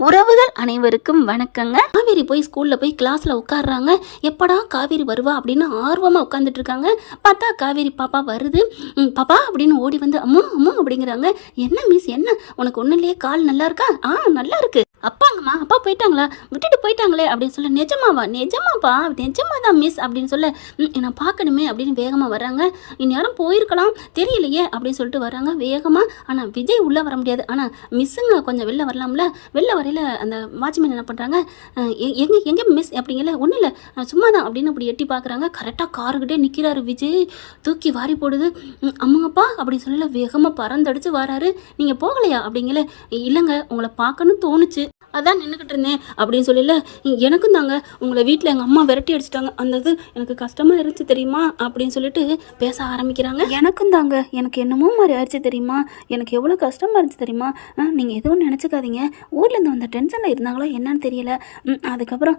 உறவுகள் அனைவருக்கும் வணக்கங்க. காவேரி போய் ஸ்கூல்ல போய் கிளாஸ்ல உட்காடுறாங்க. எப்படா காவேரி வருவா அப்படின்னு ஆர்வமா உட்காந்துட்டு இருக்காங்க. பார்த்தா காவேரி பாப்பா வருது. பாப்பா அப்படின்னு ஓடி வந்து அம்மா அம்மா அப்படிங்கிறாங்க. என்ன மிஸ், என்ன உனக்கு ஒன்றும் இல்லையே, கால் நல்லா இருக்கா? நல்லா இருக்கு. அப்பாங்கம்மா, அப்பா போயிட்டாங்களா? விட்டுட்டு போயிட்டாங்களே அப்படின்னு சொல்ல, நிஜமாவா? நிஜமாப்பா, நிஜமாதான் மிஸ் அப்படின்னு சொல்ல, நான் பார்க்கணுமே அப்படின்னு வேகமாக வர்றாங்க. இந்நேரம் போயிருக்கலாம், தெரியலையே அப்படின்னு சொல்லிட்டு வர்றாங்க வேகமாக. ஆனால் விஜய் உள்ளே வர முடியாது. ஆனால் மிஸ்ஸுங்க கொஞ்சம் வெளில வரலாம்ல. வெளில வரையில் அந்த வாட்ச்மேன் என்ன பண்ணுறாங்க, எங்கே எங்கே மிஸ் அப்படிங்கல, ஒன்றும் இல்லை சும்மா தான் அப்படின்னு அப்படி எட்டி பார்க்குறாங்க. கரெக்டாக காருக்கிட்டே நிற்கிறாரு விஜய். தூக்கி வாரி போடுது. அம்மாப்பா அப்படின்னு சொல்லல, வேகமாக பறந்தடிச்சு வராரு. நீங்கள் போகலையா அப்படிங்கல, இல்லைங்க உங்களை பார்க்கணும்னு தோணுச்சு, அதான் நின்றுக்கிட்டு இருந்தேன் அப்படின்னு சொல்லல. எனக்கும் தாங்க, உங்களை வீட்டில் எங்கள் அம்மா விரட்டி அடிச்சிட்டாங்க, அந்த இது எனக்கு கஷ்டமாக இருந்துச்சு தெரியுமா அப்படின்னு சொல்லிட்டு பேச ஆரம்பிக்கிறாங்க. எனக்கும் தாங்க, எனக்கு என்னமோ மாதிரி ஆயிடுச்சு தெரியுமா, எனக்கு எவ்வளோ கஷ்டமாக இருந்துச்சு தெரியுமா. நீங்கள் எதுவும் நினச்சிக்காதீங்க, ஊர்லேருந்து வந்த டென்ஷனில் இருந்தாங்களோ என்னன்னு தெரியல. அதுக்கப்புறம்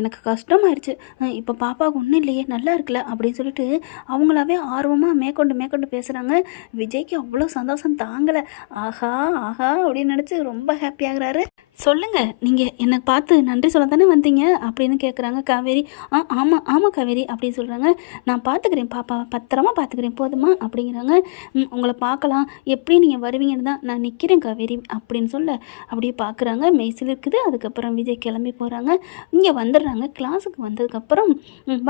எனக்கு கஷ்டமாயிருச்சு. இப்போ பாப்பாவுக்கு ஒன்றும் இல்லையே, நல்லா இருக்குல்ல அப்படின்னு சொல்லிட்டு அவங்களாவே ஆர்வமாக மேற்கொண்டு பேசுகிறாங்க. விஜய்க்கு அவ்வளோ சந்தோஷம் தாங்கலை. ஆஹா ஆஹா அப்படின்னு நினச்சி ரொம்ப ஹாப்பி ஆகுறாரு. சொல்லுங்கள், நீங்கள் என்னை பார்த்து நன்றி சொல்ல தானே வந்தீங்க அப்படின்னு கேட்குறாங்க காவேரி. ஆமாம் காவேரி அப்படின்னு சொல்கிறாங்க. நான் பார்த்துக்கிறேன் பாப்பா, பத்திரமா பார்த்துக்கிறேன் போதுமா அப்படிங்கிறாங்க. உங்களை பார்க்கலாம், எப்படி நீங்கள் வருவீங்கன்னு தான் நான் நிற்கிறேன் காவேரி அப்படின்னு சொல்ல அப்படியே பார்க்குறாங்க. மெய்சில் இருக்குது. அதுக்கப்புறம் விஜய் கிளம்பி போகிறாங்க. இங்கே வந்துடுறாங்க. கிளாஸுக்கு வந்ததுக்கப்புறம்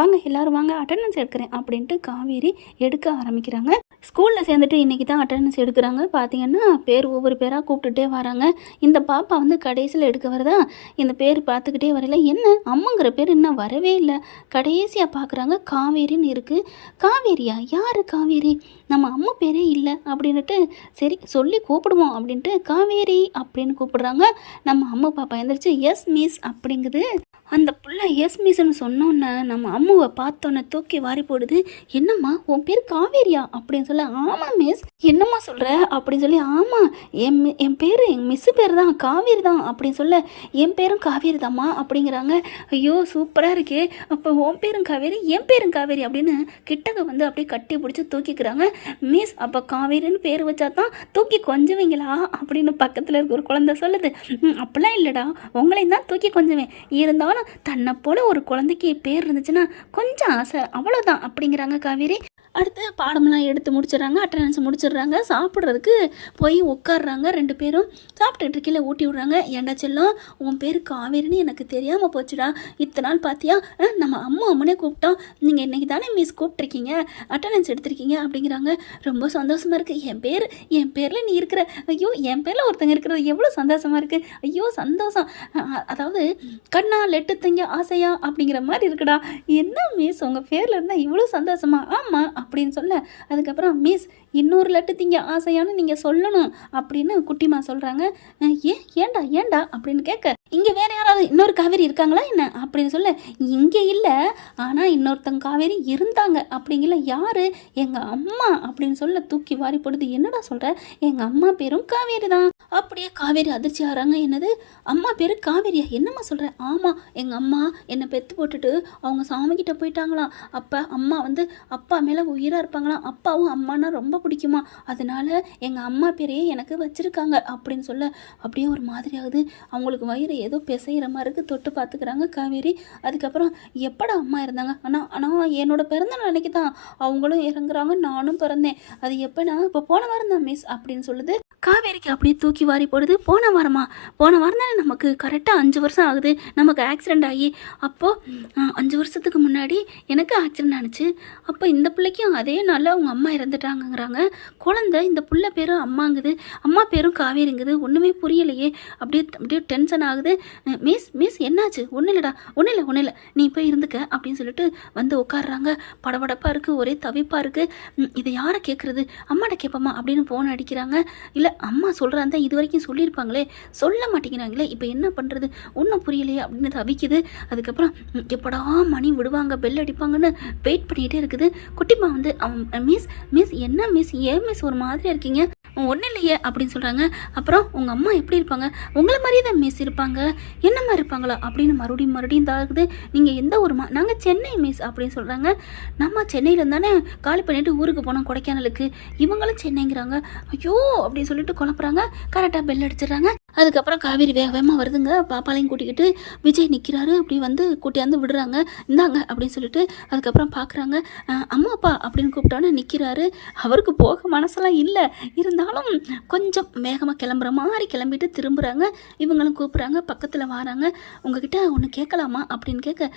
வாங்க எல்லோரும் வாங்க, அட்டெண்டன்ஸ் எடுக்கிறேன் அப்படின்ட்டு காவேரி எடுக்க ஆரம்பிக்கிறாங்க. ஸ்கூலில் சேர்ந்துட்டு இன்றைக்கி தான் அட்டெண்டன்ஸ் எடுக்கிறாங்க. பார்த்தீங்கன்னா ஒவ்வொரு பேராக கூப்பிட்டுட்டே வராங்க. இந்த பாப்பா வந்து கடைசியில் எடுக்க வருதா, இந்த பேர் பார்த்துக்கிட்டே வரல, என்ன அம்மாங்கிற பேர் இன்னும் வரவே இல்லை. கடைசியாக பார்க்குறாங்க, காவேரின்னு இருக்குது. காவேரியா? யார் காவேரி? நம்ம அம்மா பேரே இல்லை அப்படின்ட்டு சரி சொல்லி கூப்பிடுவோம் அப்படின்ட்டு காவேரி அப்படின்னு கூப்பிடுறாங்க. நம்ம அம்மா பாப்பா எழுந்திரிச்சு எஸ் மிஸ் அப்படிங்குது. அந்த புள்ள எஸ் மிஸ்ன்னு சொன்னோன்னே நம்ம அம்மாவை பார்த்தோன்னே தூக்கி வாரி போடுது. என்னம்மா உன் பேர் காவேரியா அப்படின்னு சொல்ல, ஆமாம் மிஸ். என்னம்மா சொல்கிற அப்படின்னு சொல்லி, ஆமாம் என் பேர் என் மிஸ்ஸு பேர் தான் காவேரி தான் அப்படின்னு சொல்ல, என் பேரும் காவேரி தாம்மா அப்படிங்கிறாங்க. ஐயோ சூப்பராக இருக்கே, அப்போ உன் பேரும் காவேரி என் பேரும் காவேரி அப்படின்னு கிட்டக்க வந்து அப்படியே கட்டி பிடிச்சி தூக்கிக்கிறாங்க. மிஸ் அப்போ காவேரின்னு பேர் வச்சா தான் தூக்கி கொஞ்சவீங்களா அப்படின்னு பக்கத்தில் இருக்க ஒரு குழந்தை சொல்லுது. அப்படிலாம் இல்லைடா, உங்களையும் தான் தூக்கி கொஞ்சவேன், இருந்தாலும் தன்னை போல ஒரு குழந்தைக்கு பேர் இருந்துச்சுன்னா கொஞ்சம் ஆசை, அவ்வளோதான் அப்படிங்கிறாங்க காவேரி. அடுத்து பாடமெல்லாம் எடுத்து முடிச்சிடுறாங்க, அட்டெண்டன்ஸ் முடிச்சிடுறாங்க. சாப்பிட்றதுக்கு போய் உட்காடுறாங்க. 2 பேரும் சாப்பிட்டுட்டு கீழே ஊட்டி விட்றாங்க. ஏண்டா செல்லம், உன் பேர் காவேரின்னு எனக்கு தெரியாமல் போச்சுடா, இத்தனை நாள் பார்த்தியா, நம்ம அம்மனே கூப்பிட்டோம், நீங்கள் இன்றைக்கி தானே மிஸ் கூப்பிட்ருக்கீங்க, அட்டெண்டன்ஸ் எடுத்திருக்கீங்க அப்படிங்கிறாங்க. ரொம்ப சந்தோஷமாக இருக்குது, என் பேரில் நீ இருக்கிற, ஐயோ என் பேரில் ஒருத்தங்க இருக்கிறது எவ்வளோ சந்தோஷமாக இருக்குது, ஐயோ சந்தோஷம், அதாவது கண்ணா லெட்டு தங்க ஆசையா அப்படிங்கிற மாதிரி இருக்குடா. என்ன மிஸ் உங்கள் பேரில் இருந்தால் இவ்வளோ சந்தோஷமா? ஆமாம் அப்படின்னு சொல்ல, அதுக்கப்புறம் மிஸ் இன்னொரு லட்டு திங்க ஆசையானு நீங்கள் சொல்லணும் அப்படின்னு குட்டிமா சொல்கிறாங்க. ஏண்டா அப்படின்னு கேட்க, இங்கே வேறு யாராவது இன்னொரு காவேரி இருக்காங்களா என்ன அப்படின்னு சொல்ல, இங்கே இல்லை, ஆனால் இன்னொருத்தங்க காவேரி இருந்தாங்க அப்படிங்கல. யார்? எங்கள் அம்மா அப்படின்னு சொல்ல தூக்கி வாரி போடுது. என்னடா சொல்கிற? எங்கள் அம்மா பேரும் காவேரி தான். அப்படியே காவேரி அதிர்ச்சி ஆகிறாங்க. என்னது அம்மா பேர் காவேரியா? என்னம்மா சொல்கிற? ஆமாம், எங்கள் அம்மா என்னை பெற்று போட்டுட்டு அவங்க சாமிக்கிட்ட போயிட்டாங்களாம். அப்போ அம்மா வந்து அப்பா மேலே உயிராக இருப்பாங்களாம். அப்பாவும் அம்மானா ரொம்ப பிடிக்குமா, அதனால எங்கள் அம்மா பேரையே எனக்கு வச்சுருக்காங்க அப்படின்னு சொல்ல அப்படியே ஒரு மாதிரி ஆகுது. அவங்களுக்கு வயிறு ஏதோ பிசைகிற மாதிரி இருக்குது. தொட்டு பார்த்துக்கிறாங்க காவேரி. அதுக்கப்புறம் எப்படா அம்மா இருந்தாங்க? ஆனால் என்னோட பிறந்த நாளைக்கு தான் அவங்களும் இறங்குறாங்க, நானும் பிறந்தேன். அது எப்போனா இப்போ போன வாரம் தான் மிஸ் அப்படின்னு சொல்லுது. காவேரிக்கு அப்படியே தூக்கி வாரி போடுது. போன வாரம் தானே, நமக்கு கரெக்டாக 5 வருஷம் ஆகுது நமக்கு ஆக்சிடெண்ட் ஆகி. அப்போது 5 வருஷத்துக்கு முன்னாடி எனக்கு ஆக்சிடெண்ட் ஆனிச்சு. அப்போ இந்த பிள்ளைக்கும் அதே நாளில் அவங்க அம்மா இறந்துட்டாங்கங்கிறாங்க. குழந்தை இந்த புள்ள பேரும் அம்மாங்குது, அம்மா பேரும் காவேரிங்குது. ஒன்றுமே புரியலையே. அப்படியே டென்ஷன் ஆகுது. மிஸ் என்னாச்சு? ஒன்றும் இல்லை நீ போய் இருந்துக்க அப்படின்னு சொல்லிட்டு வந்து உட்காடுறாங்க. படபடப்பாக இருக்குது, ஒரே தவிப்பாக இருக்குது. இதை யாரை கேட்குறது? அம்மாட்ட கேட்போமா அப்படின்னு ஃபோன் அடிக்கிறாங்க. இல்லை அம்மா சொல்கிறான் இது வரைக்கும் சொல்லியிருப்பாங்களே, சொல்ல மாட்டேங்கிறாங்களே, இப்போ என்ன பண்ணுறது, ஒன்றும் புரியலையே அப்படின்னு தவிக்குது. அதுக்கப்புறம் எப்படா மணி விடுவாங்க, பெல் அடிப்பாங்கன்னு வெயிட் பண்ணிகிட்டே இருக்குது. குட்டிமா வந்து மிஸ் என்ன மிஸ், ஏன் மிஸ் ஒரு மாதிரியாக இருக்கீங்க? ஒன்றும் இல்லையே அப்படின்னு சொல்கிறாங்க. அப்புறம் உங்கள் அம்மா எப்படி இருப்பாங்க? உங்களை மாதிரியே தான் மிஸ் இருப்பாங்க. என்ன மாதிரி இருப்பாங்களா அப்படின்னு மறுபடியும் தாக்குது. நீங்கள் எந்த ஊருமா? நாங்கள் சென்னை மிஸ் அப்படின்னு சொல்கிறாங்க. நம்ம சென்னையில் தானே காலி பண்ணிவிட்டு ஊருக்கு போனோம் கொடைக்கானலுக்கு. இவங்களும் சென்னைங்கிறாங்க. ஐயோ அப்படின்னு சொல்லிட்டு குழப்புறாங்க. கரெக்டாக பெல் அடிச்சிடுறாங்க. அதுக்கப்புறம் காவேரி வேகமாக வருதுங்க. பாப்பாலையும் கூட்டிக்கிட்டு விஜய் நிற்கிறாரு. அப்படி வந்து கூட்டியாந்து விடுறாங்க. இந்தாங்க அப்படின்னு சொல்லிட்டு அதுக்கப்புறம் பார்க்குறாங்க. அம்மா அப்பா அப்படின்னு கூப்பிட்டோன்னே நிற்கிறாரு. அவருக்கு போக மனசெல்லாம் இல்லை, இருந்தாலும் கொஞ்சம் வேகமாக கிளம்புற மாதிரி கிளம்பிட்டு திரும்புகிறாங்க. இவங்களும் கூப்பிட்றாங்க, பக்கத்தில் வராங்க. உங்ககிட்ட ஒன்று கேட்கலாமா அப்படின்னு கேட்க,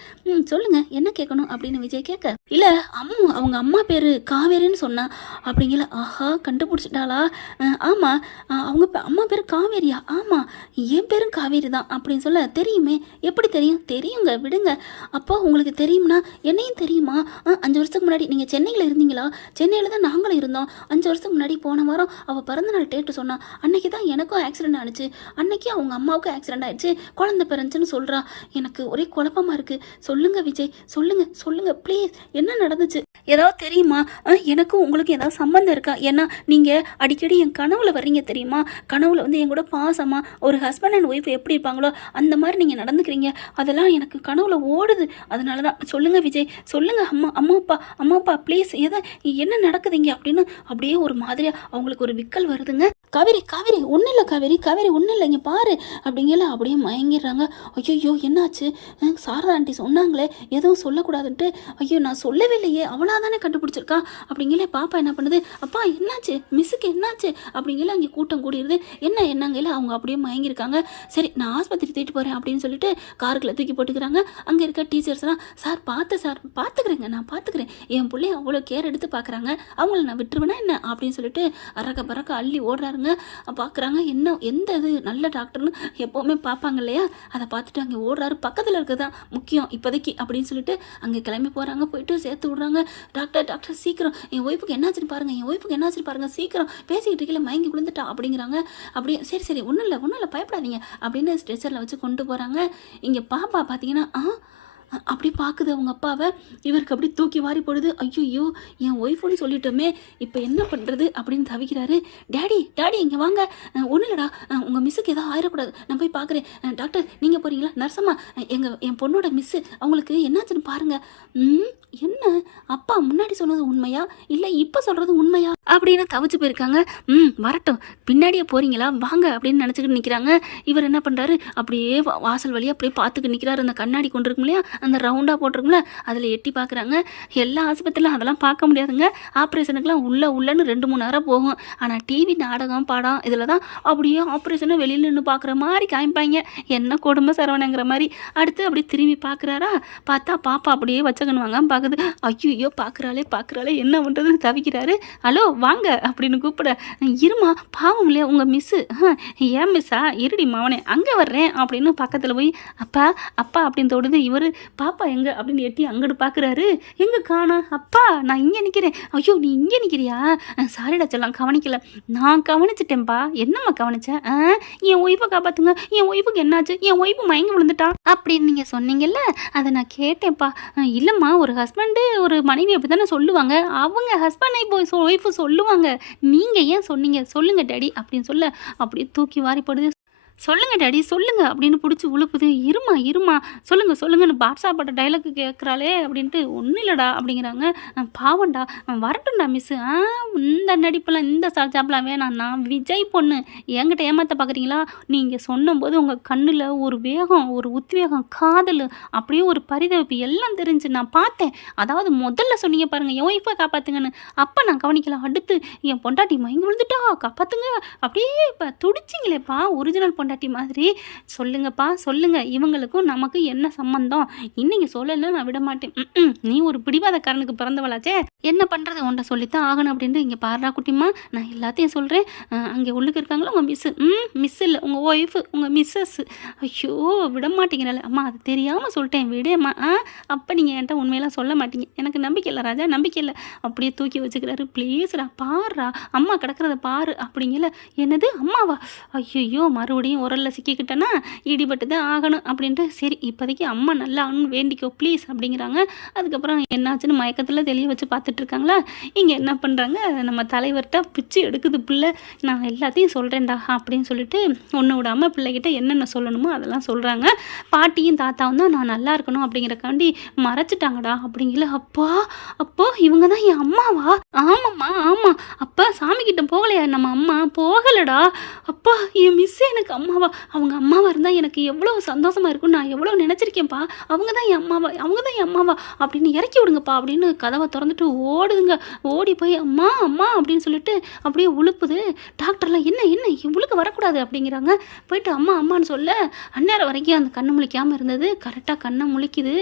சொல்லுங்கள் என்ன கேட்கணும் அப்படின்னு விஜய் கேட்க, இல்லை அவங்க அம்மா பேர் காவேரின்னு சொன்னா அப்படிங்கிற. ஆஹா கண்டுபிடிச்சிட்டாளா? ஆமாம் அவங்க அம்மா பேர் காவேரியா? ஆமாம் என் பேரும் காவேரி தான் அப்படின்னு சொல்ல, தெரியுமே. எப்படி தெரியும்? தெரியுங்க விடுங்க. அப்போ உங்களுக்கு தெரியும்னா என்னையும் தெரியுமா? 5 வருஷத்துக்கு முன்னாடி நீங்கள் சென்னையில் இருந்தீங்களா? சென்னையில் தான் நாங்களும் இருந்தோம். 5 வருஷத்துக்கு முன்னாடி போன வாரம் அவள் பிறந்தநாள் டேட்டு சொன்னா. அன்னைக்கு தான் எனக்கும் ஆக்சிடென்ட் ஆனிச்சு. அன்னைக்கு அவங்க அம்மாவுக்கும் ஆக்சிடென்ட் ஆயிடுச்சு. குழந்தை பிறந்துச்சுன்னு சொல்கிறா. எனக்கு ஒரே குழப்பமாக இருக்குது. சொல்லுங்கள் விஜய், சொல்லுங்கள் ப்ளீஸ். என்ன நடந்துச்சு? ஏதாவது தெரியுமா? எனக்கும் உங்களுக்கு ஏதாவது சம்மந்தம் இருக்கா? ஏன்னா நீங்கள் அடிக்கடி என் கனவுல வர்றீங்க தெரியுமா? கனவுல வந்து என் கூட பாசமாக ஒரு ஹஸ்பண்ட் அண்ட் ஒய்ஃப் எப்படி இருப்பாங்களோ அந்த மாதிரி நீங்கள் நடந்துக்கிறீங்க. அதெல்லாம் எனக்கு கனவுல ஓடுது. அதனால தான் சொல்லுங்கள் விஜய், சொல்லுங்கள். அம்மா அப்பா ப்ளீஸ். என்ன நடக்குதுங்க அப்படின்னு அப்படியே ஒரு மாதிரியாக அவங்களுக்கு ஒரு விக்கல் வருதுங்க. காவேரி ஒன்றும் இல்லை காவேரி ஒன்றும் இல்லை, இங்கே பாரு அப்படிங்கல. அப்படியே மயங்கிடுறாங்க. ஐயோ என்னாச்சு? சாரதா ஆண்டி சொன்னாங்களே எதுவும் சொல்லக்கூடாதுன்ட்டு. ஐயோ நான் சொல்லவே இல்லையே, அவளாக தானே கண்டுபிடிச்சிருக்கா அப்படிங்கல. பாப்பா என்ன பண்ணுது? அப்பா என்னாச்சு? மிஸ்ஸுக்கு என்னாச்சு அப்படிங்கல. அங்கே கூட்டம் கூடிடுது. என்னங்கல அவங்க அப்படியே மயங்கியிருக்காங்க. சரி நான் ஆஸ்பத்திரி தூக்கிட்டு போகிறேன் அப்படின்னு சொல்லிட்டு காருக்குள்ளே தூக்கி போட்டுக்கிறாங்க. அங்கே இருக்க டீச்சர்ஸ்லாம், சார் பார்த்துக்கிறேங்க, நான் பார்த்துக்கிறேன். என் பிள்ளைய அவ்வளோ கேர் எடுத்து பார்க்குறாங்க, அவங்கள நான் விட்டுருவேனா என்ன அப்படின்னு சொல்லிட்டு அரக்க பறக்க அள்ளி ஓடுறாரு. பார்க்குறாங்க. என்ன எந்த இது நல்ல டாக்டர்னு எப்போவுமே பார்ப்பாங்க இல்லையா? அதை பார்த்துட்டு அங்கே ஓடுறாரு. பக்கத்தில் இருக்கிறதான் முக்கியம் இப்போதைக்கு அப்படின்னு சொல்லிட்டு அங்கே கிளம்பி போகிறாங்க. போயிட்டு சேர்த்து விட்றாங்க. டாக்டர் சீக்கிரம் என் ஒய்ஃபுக்கு என்னாச்சுன்னு பாருங்கள், சீக்கிரம் பேசிக்கிட்டு இருக்கல மயங்கி விழுந்துட்டா அப்படிங்கிறாங்க. அப்படியே சரி ஒன்றும் இல்லை பயப்படாதீங்க அப்படின்னு ஸ்ட்ரெச்சரில் வச்சு கொண்டு போகிறாங்க. இங்கே பாப்பா பார்த்தீங்கன்னா அப்படி பார்க்குது அவங்க அப்பாவை. இவருக்கு அப்படி தூக்கி வாரி போடுது. ஐயோ என் ஒய்ஃபுன்னு சொல்லிட்டோமே, இப்போ என்ன பண்ணுறது அப்படின்னு தவிக்கிறாரு. டாடி இங்கே வாங்க. ஒன்றும் இல்லைடா, உங்கள் மிஸ்ஸுக்கு எதாவது ஆயிடக்கூடாது, நான் போய் பார்க்குறேன். டாக்டர் நீங்கள் போகிறீங்களா? நர்சம்மா என் பொண்ணோட மிஸ்ஸு, அவங்களுக்கு என்னாச்சுன்னு பாருங்கள். என்ன அப்பா முன்னாடி சொன்னது உண்மையா இல்லை இப்போ சொல்கிறது உண்மையா அப்படின்னு தவிச்சு போயிருக்காங்க. வரட்டும், பின்னாடியே போகிறீங்களா வாங்க அப்படின்னு நினச்சிக்கிட்டு நிற்கிறாங்க. இவர் என்ன பண்ணுறாரு? அப்படியே வாசல் வழியாக அப்படியே பார்த்துக்கிட்டு நிற்கிறாரு. அந்த கண்ணாடி கொண்டு இருக்கும் இல்லையா, அந்த ரவுண்டாக போட்டிருக்கும்ல, அதில் எட்டி பார்க்குறாங்க. எல்லா ஆஸ்பத்திரியிலும் அதெல்லாம் பார்க்க முடியாதுங்க. ஆப்ரேஷனுக்குலாம் உள்ளன்னு 2-3 நேரம் போகும். ஆனால் டிவி நாடகம் படம் இதில் தான் அப்படியே ஆப்ரேஷனை வெளியில் நின்று பார்க்குற மாதிரி காமிப்பாங்க. என்ன கொடுமை சரவணங்கிற மாதிரி. அடுத்து அப்படியே திரும்பி பார்க்குறாரா, பார்த்தா பாப்பா அப்படியே வச்சக்கணுவாங்க பார்க்குது. ஐயோ பார்க்குறாளே என்ன பண்ணுறதுன்னு தவிக்கிறாரு. ஹலோ வாங்க அப்படின்னு கூப்பிட, இருமா பாவம் இல்லையா உங்கள் மிஸ்ஸு. ஏன் மிஸ்ஸா? இருடி மாவனே அங்கே வர்றேன் அப்படின்னு பக்கத்தில் போய் அப்பா அப்படின்னு தோடுது. இவர் பாப்பா எங்கே அப்படின்னு எட்டி அங்கிட்டு பார்க்குறாரு. எங்கே காணோம்? அப்பா நான் இங்கே நிற்கிறேன். ஐயோ நீ இங்கே நிற்கிறியா? சாரிடா செல்லாம் கவனிக்கல. நான் கவனிச்சிட்டேன்ப்பா. என்னம்மா கவனிச்சேன்? என் ஒய்ஃபை காப்பாற்றுங்க, என் ஒய்ஃபுக்கு என்னாச்சு? என் ஒய்ஃபு மயங்கி விழுந்துட்டா அப்படின்னு நீங்கள் சொன்னீங்கல்ல, அதை நான் கேட்டேன்ப்பா. இல்லைம்மா, ஒரு ஹஸ்பண்டு ஒரு மனைவி அப்படி தானே சொல்லுவாங்க. அவங்க ஹஸ்பண்டை போய் ஒய்ஃபு சொல்லுவாங்க. நீங்கள் ஏன் சொன்னீங்க? சொல்லுங்கள் டேடி அப்படின்னு சொல்ல அப்படியே தூக்கி வாரி போடுது. சொல்லுங்க டாடி சொல்லுங்க அப்படின்னு பிடிச்சி உழுப்புது. இருமா சொல்லுங்கன்னு பாட்ஷா பாட்ட டைலாக்கு கேட்குறாளே அப்படின்ட்டு. ஒன்றும் இல்லைடா அப்படிங்கிறாங்க. பாவண்டா வரட்டும்டா மிஸ்ஸு. இந்த நடிப்பெல்லாம் இந்த சாப்பிடலாம் வேணாம், நான் விஜய் பொண்ணு, என்கிட்ட ஏமாற்ற பார்க்குறீங்களா? நீங்கள் சொன்னும்போது உங்கள் கண்ணில் ஒரு வேகம், ஒரு உத்வேகம், காதல், அப்படியே ஒரு பரிதவிப்பு எல்லாம் தெரிஞ்சு நான் பார்த்தேன். அதாவது முதல்ல சொன்னீங்க பாருங்கள், என் ஒய்ஃபை காப்பாற்றுங்கன்னு, அப்போ நான் கவனிக்கலாம். அடுத்து என் பொண்டாட்டி மயங்கி விழுந்துட்டா காப்பாற்றுங்க அப்படியே இப்போ துடிச்சிங்களேப்பா, ஒரிஜினல் பொண்டாட்டி மாதிரி. சொல்லுங்கப்பா சொல்லுங்க, இவங்களுக்கும் நமக்கு என்ன சம்பந்தம்? இன்னைக்கு சொல்லலை நான் விட மாட்டேன். நீ ஒரு பிடிவாதக்காரனுக்கு பிறந்தவளாச்சே, என்ன பண்ணுறது? உன்ட்ட சொல்லித்தான் ஆகணும் அப்படின்ட்டு. இங்கே பாரா குட்டிமா, நான் எல்லாத்தையும் சொல்கிறேன். அங்கே உள்ளுக்கு இருக்காங்களா உங்கள் மிஸ்ஸு? மிஸ் இல்லை உங்கள் ஒய்ஃபு, உங்கள் மிஸ்ஸஸ். ஐயோ விட மாட்டேங்கிறாள். அம்மா அது தெரியாமல் சொல்லிட்டேன் விடேம்மா. அப்போ நீங்கள் என்கிட்ட உண்மையெல்லாம் சொல்ல மாட்டீங்க. எனக்கு நம்பிக்கை இல்லை ராஜா, நம்பிக்கை இல்லை. அப்படியே தூக்கி வச்சுக்கிறாரு. ப்ளீஸ்ரா பாருடா, அம்மா கிடக்கிறத பாரு அப்படிங்கல. என்னது அம்மாவா? ஐயோ மறுபடியும் உரலில் சிக்கிக்கிட்டேன்னா ஈடிபட்டு தான் ஆகணும் அப்படின்ட்டு. சரி இப்போதைக்கு அம்மா நல்லா ஆகணும்னு வேண்டிக்கோ ப்ளீஸ் அப்படிங்கிறாங்க. அதுக்கப்புறம் என்னாச்சுன்னு மயக்கத்தில் தெளிய வச்சு பார்த்துட்டு பார்த்துட்டு இருக்காங்களா, இங்கே என்ன பண்ணுறாங்க, நம்ம தலைவர்கிட்ட பிச்சு எடுக்குது பிள்ளை. நான் எல்லாத்தையும் சொல்கிறேன்டா அப்படின்னு சொல்லிட்டு ஒன்று விடாமல் பிள்ளைகிட்ட என்னென்ன சொல்லணுமோ அதெல்லாம் சொல்கிறாங்க. பாட்டியும் தாத்தாவும் தான் நான் நல்லா இருக்கணும் அப்படிங்கிறக்காண்டி மறைச்சிட்டாங்கடா அப்படிங்கல. அப்போ இவங்க தான் என் அம்மாவா? ஆமாம்மா ஆமாம். அப்போ சாமிக்கிட்ட போகலையா நம்ம அம்மா? போகலடா. அப்பா என் மிஸ்ஸு எனக்கு அம்மாவா? அவங்க அம்மாவாக இருந்தால் எனக்கு எவ்வளோ சந்தோஷமாக இருக்கும், நான் எவ்வளோ நினச்சிருக்கேன்ப்பா. அவங்க தான் என் அம்மாவா அப்படின்னு இறக்கி விடுங்கப்பா அப்படின்னு கதவை திறந்துட்டு ஓடுதுங்க. ஓடி போய் அம்மா அம்மா அப்படின்னு சொல்லிட்டு அப்படியே உழுப்புது. டாக்டர்லாம் என்ன உழுக்க வரக்கூடாது அப்படிங்கிறாங்க. போயிட்டு அம்மா அம்மான்னு சொல்ல அந்நேரம் வரைக்கும் அந்த கண்ணு முழிக்காமல் இருந்தது கரெக்டாக கண்ணை முழிக்குது.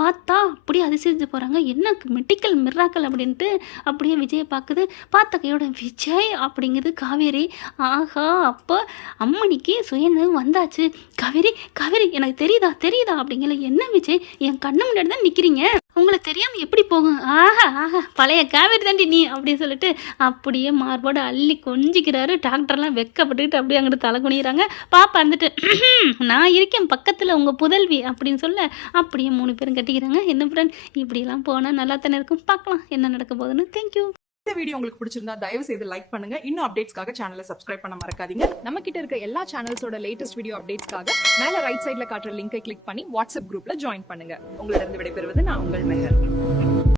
பார்த்தா அப்படியே அதிசயிச்சு போகிறாங்க. என்ன மெடிக்கல் மிராக்கல் அப்படின்ட்டு அப்படியே விஜயை பார்க்குது. பார்த்த கையோட விஜய் அப்படிங்குது காவேரி. ஆஹா, அப்போ அம்மனிக்கு சுயநினைவு வந்தாச்சு. காவேரி எனக்கு தெரியுதா அப்படிங்கல. என்ன விஜய், என் கண்ணு முன்னாடி தான் நிற்கிறீங்க, உங்களை தெரியாமல் எப்படி போகும்? ஆஹா பழைய காவேரி தாண்டி நீ அப்படின்னு சொல்லிட்டு அப்படியே மார்போடு அள்ளி கொஞ்சிக்கிறாரு. டாக்டர்லாம் வெக்கப்பட்டுக்கிட்டு அப்படியே அங்கிட்டு தலை குனிகிறாங்க. பாப்பா வந்துட்டு நான் இருக்கேன் பக்கத்தில் உங்கள் புதல்வி அப்படின்னு சொல்ல அப்படியே 3 பேரும் கட்டிக்கிறாங்க. என்ன ஃப்ரெண்ட், இப்படியெல்லாம் போனால் நல்லா தானே இருக்கும். பார்க்கலாம் என்ன நடக்க போகுதுன்னு. தேங்க்யூ. இந்த வீடியோ உங்களுக்கு பிடிச்சிருந்தா தயவு செய்து லைக் பண்ணுங்க. இன்னும் அப்டேட்ஸ்க்காக சேனலை சப்ஸ்கிரைப் பண்ண மறக்காதீங்க. நம்ம கிட்ட இருக்க எல்லா சேனல்ஸோட லேட்டஸ்ட் வீடியோ அப்டேட்ஸ்க்காக மேல ரைட் சைடுல காட்டுற லிங்கை கிளிக் பண்ணி வாட்ஸ்அப் குரூப்ல ஜாயின் பண்ணுங்க. உங்களிடம் விடைபெறுவது நான் உங்கள் மெஹர்.